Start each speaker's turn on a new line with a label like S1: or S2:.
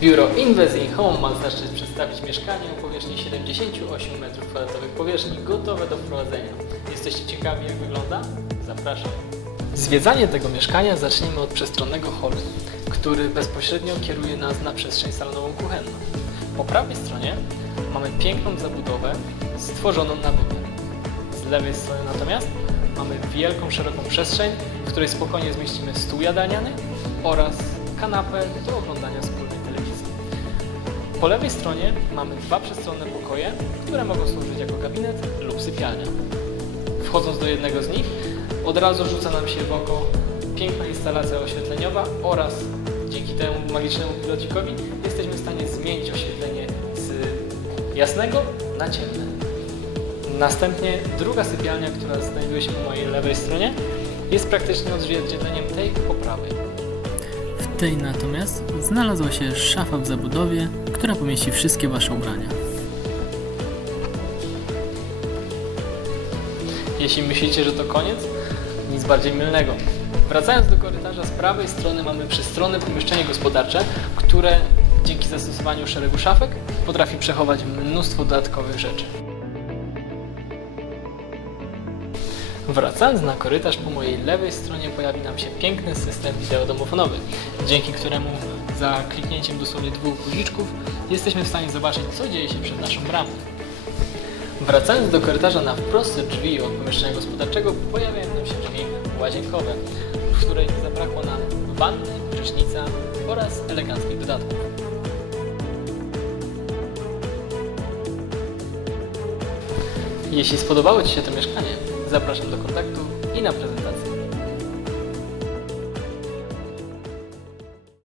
S1: Biuro Invezin Home ma zaszczyt przedstawić mieszkanie o powierzchni 78 m2 powierzchni gotowe do wprowadzenia. Jesteście ciekawi jak wygląda? Zapraszam. Zwiedzanie tego mieszkania zaczniemy od przestronnego holu, który bezpośrednio kieruje nas na przestrzeń salonową kuchenną. Po prawej stronie mamy piękną zabudowę stworzoną na wymiar. Z lewej strony natomiast mamy wielką, szeroką przestrzeń, w której spokojnie zmieścimy stół jadalniany oraz kanapę do oglądania wspólnej telewizji. Po lewej stronie mamy dwa przestronne pokoje, które mogą służyć jako gabinet lub sypialnia. Wchodząc do jednego z nich, od razu rzuca nam się w oko piękna instalacja oświetleniowa oraz dzięki temu magicznemu pilocikowi jesteśmy w stanie zmienić oświetlenie z jasnego na ciemne. Następnie druga sypialnia, która znajduje się po mojej lewej stronie, jest praktycznie odzwierciedleniem tej po prawej.
S2: Tej natomiast znalazła się szafa w zabudowie, która pomieści wszystkie Wasze ubrania.
S1: Jeśli myślicie, że to koniec, nic bardziej mylnego. Wracając do korytarza, z prawej strony mamy przestronne pomieszczenie gospodarcze, które dzięki zastosowaniu szeregu szafek potrafi przechować mnóstwo dodatkowych rzeczy. Wracając na korytarz, po mojej lewej stronie pojawi nam się piękny system wideodomofonowy, dzięki któremu za kliknięciem dosłownie dwóch guziczków jesteśmy w stanie zobaczyć, co dzieje się przed naszą bramą. Wracając do korytarza na wprost drzwi od pomieszczenia gospodarczego pojawiają nam się drzwi łazienkowe, w której zabrakło nam wanny, prysznica oraz eleganckich dodatków. Jeśli spodobało Ci się to mieszkanie, zapraszam do kontaktu i na prezentację.